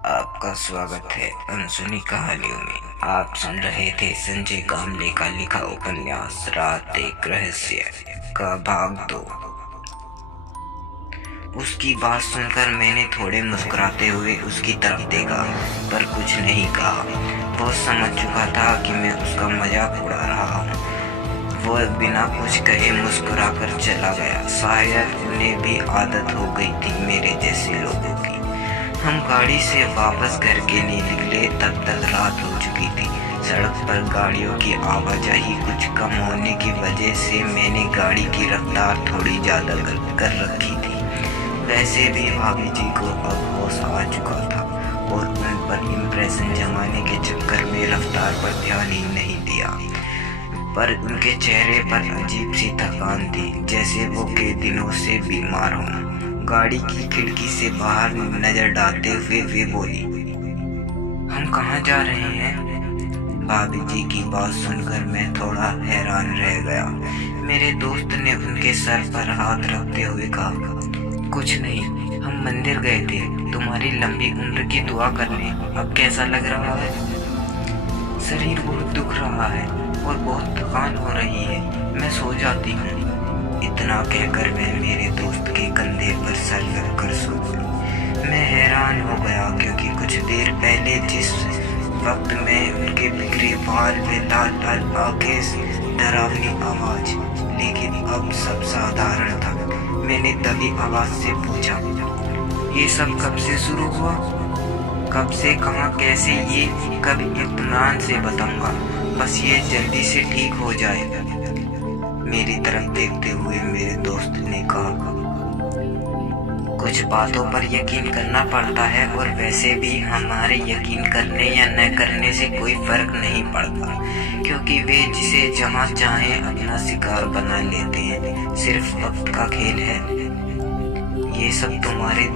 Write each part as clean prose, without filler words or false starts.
आपका स्वागत है अनसुनी कहानियों में। आप सुन रहे थे संजय कामले का लिखा उपन्यास रात एक रहस्य का भाग 2। उसकी बात सुनकर मैंने थोड़े मुस्कुराते हुए उसकी तरफ देखा, पर कुछ नहीं कहा। वो समझ चुका था कि मैं उसका मजाक उड़ा रहा हूँ। वो बिना कुछ कहे मुस्कुरा कर चला गया। शायद उन्हें भी आदत हो गई थी मेरे जैसे लोगों की। हम गाड़ी से वापस घर के लिए निकले, तब तक रात हो चुकी थी। सड़क पर गाड़ियों की आवाजाही कुछ कम होने की वजह से मैंने गाड़ी की रफ्तार थोड़ी ज़्यादा कर रखी थी। वैसे भी भाभी जी को अब होश आ चुका था और उन पर इम्प्रेशन जमाने के चक्कर में रफ्तार पर ध्यान ही नहीं दिया। पर उनके चेहरे पर अजीब सी थकान थी, जैसे वो कई दिनों से बीमार हों। गाड़ी की खिड़की से बाहर नजर डालते हुए वे बोली, हम कहाँ जा रहे हैं? भाभी जी की बात सुनकर मैं थोड़ा हैरान रह गया। मेरे दोस्त ने उनके सर पर हाथ रखते हुए कहा, कुछ नहीं, हम मंदिर गए थे तुम्हारी लंबी उम्र की दुआ करने। अब कैसा लग रहा है? शरीर बहुत दुख रहा है और बहुत थकान हो रही है, मैं सो जाती हूँ। इतना कहकर मैं मेरे दोस्त के कंधे पर सर रखकर सो गई। मैं हैरान हो गया, क्योंकि कुछ देर पहले जिस वक्त मैं उनके बिखरे बाल में लाल लाल आंखें, डरावनी आवाज, लेकिन अब सब साधारण था। मैंने तभी आवाज से पूछा, ये सब कब से शुरू हुआ? कब से, कहाँ, कैसे? ये कभी इत्मीनान से बताऊंगा, बस ये जल्दी से ठीक हो जाए। मेरी तरफ देखते हुए मेरे दोस्त ने कहा, कुछ बातों पर यकीन करना पड़ता है और वैसे भी हमारे यकीन करने या न करने से कोई फर्क नहीं पड़ता, क्योंकि वे जिसे जहाँ चाहें अपना शिकार बना लेते हैं। सिर्फ वक्त का खेल है। ये सब तुम्हारे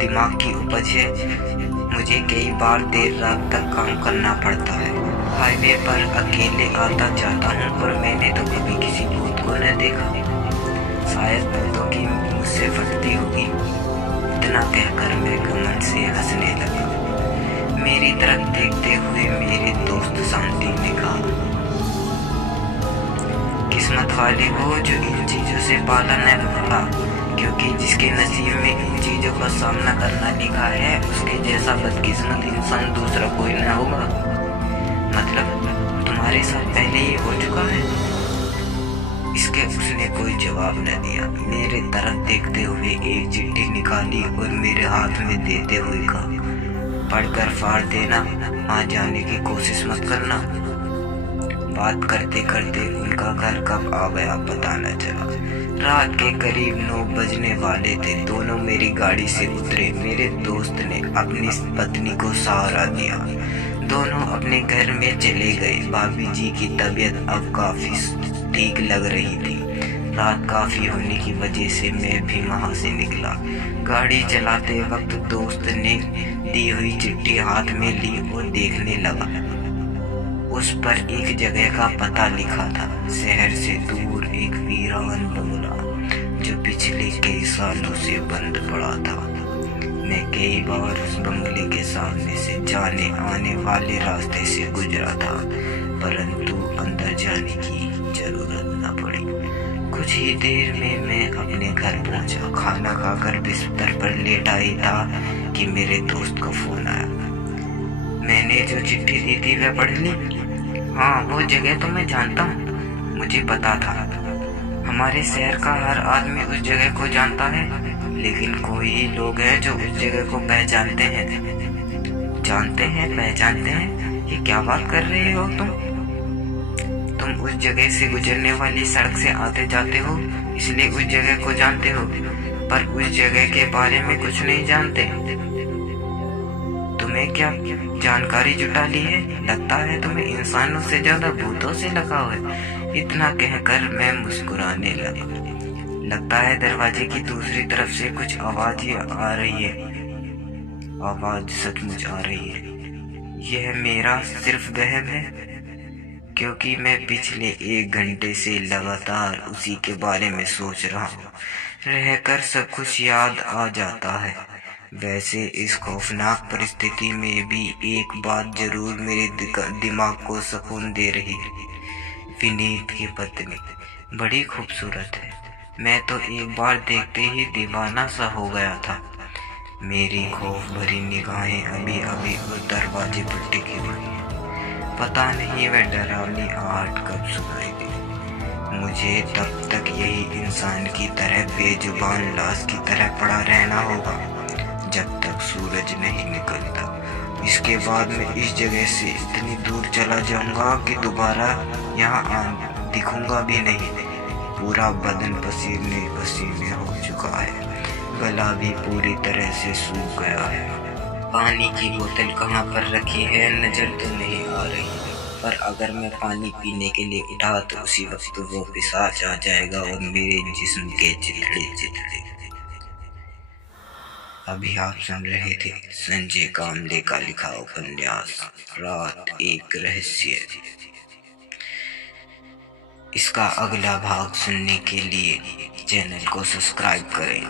दिमाग की उपज है। मुझे कई बार देर रात तक काम करना पड़ता है। हाईवे पर अकेले आता जाता हूँ और मैंने तो कभी किसी भूत को न देखा। शायद भूतों की मुझसे फटती होगी। इतना कहकर मैं घमंड से हंसने लगा। मेरी तरफ देखते हुए मेरे दोस्त शांति ने कहा, किस्मत वाले हो जो इन चीजों से पाला न पड़ा, क्योंकि जिसके नसीब में इन चीजों का सामना करना लिखा है, उसके जैसा बदकिस्मत इंसान दूसरा कोई न होगा। मतलब तुम्हारे साथ पहले ही हो चुका है? इसके उसने कोई जवाब न दिया। मेरे तरफ देखते हुए एक चिट्ठी निकाली और मेरे हाथ में देते हुए कहा, पढ़कर फाड़ देना, वहां जाने की कोशिश मत करना। बात करते करते उनका घर कब आ गया पता न चला। रात के करीब 9 बजने वाले थे। दोनों मेरी गाड़ी से उतरे। मेरे दोस्त ने अपनी पत्नी को सहारा दिया। दोनों अपने घर में चले गए। भाभी जी की तबीयत अब काफी ठीक लग रही थी। रात काफी होने की वजह से मैं भी वहां से निकला। गाड़ी चलाते वक्त दोस्त ने दी हुई चिट्ठी हाथ में ली और देखने लगा। उस पर एक जगह का पता लिखा था, शहर से दूर एक वीरान बंगला जो पिछले कई सालों से बंद पड़ा था। मैं कई बार उस बंगले के सामने से जाने आने वाले रास्ते से गुजरा था, परंतु अंदर जाने की जरूरत न पड़ी। कुछ ही देर में मैं अपने घर पहुंचा। खाना खाकर बिस्तर पर लेटा ही था कि मेरे दोस्त का फोन आया। मैंने जो चिट्ठी दी थी वह पढ़ ली? हाँ, वो जगह तो मैं जानता हूँ, मुझे पता था। हमारे शहर का हर आदमी उस जगह को जानता है, लेकिन कोई ही लोग हैं जो उस जगह को पहचानते हैं। जानते हैं, पहचानते हैं? ये क्या बात कर रहे हो तुम? तुम उस जगह से गुजरने वाली सड़क से आते जाते हो, इसलिए उस जगह को जानते हो, पर उस जगह के बारे में कुछ नहीं जानते। तुम्हें क्या जानकारी जुटा ली है? लगता है तुम्हें इंसानों से ज्यादा भूतों से लगाव है। इतना कहकर मैं मुस्कुराने लगा। लगता है दरवाजे की दूसरी तरफ से कुछ आवाज ही आ रही है। आवाज सचमुच आ रही है। यह मेरा सिर्फ वहम है, क्योंकि मैं पिछले 1 घंटे से लगातार उसी के बारे में सोच रहा हूँ। रहकर सब कुछ याद आ जाता है। वैसे इस खौफनाक परिस्थिति में भी एक बात जरूर मेरे दिमाग को सुकून दे रही है। विनीत की पत्नी बड़ी खूबसूरत है। मैं तो एक बार देखते ही दीवाना सा हो गया था। मेरी खौफ भरी निगाहें अभी अभी उस दरवाजे पर टिकी हुई हैं। पता नहीं वह डरावनी आहट कब सुनाई दी। मुझे तब तक यही इंसान की तरह बेजुबान लाश की तरह पड़ा रहना होगा जब तक सूरज नहीं निकलता। इसके बाद मैं इस जगह से इतनी दूर चला जाऊंगा कि दोबारा यहाँ दिखूंगा भी नहीं। पूरा बदन पसीने पसीने हो चुका है, गला भी पूरी तरह से सूख गया है। पानी की बोतल कहाँ पर रखी है नजर तो नहीं आ रही, पर अगर मैं पानी पीने के लिए उठा तो उसी वक्त वो पिशाच आ जाएगा और मेरे जिस्म के चिथड़े। अभी आप सुन रहे थे संजय कामले का लिखा उपन्यास रात एक रहस्य। इसका अगला भाग सुनने के लिए चैनल को सब्सक्राइब करें।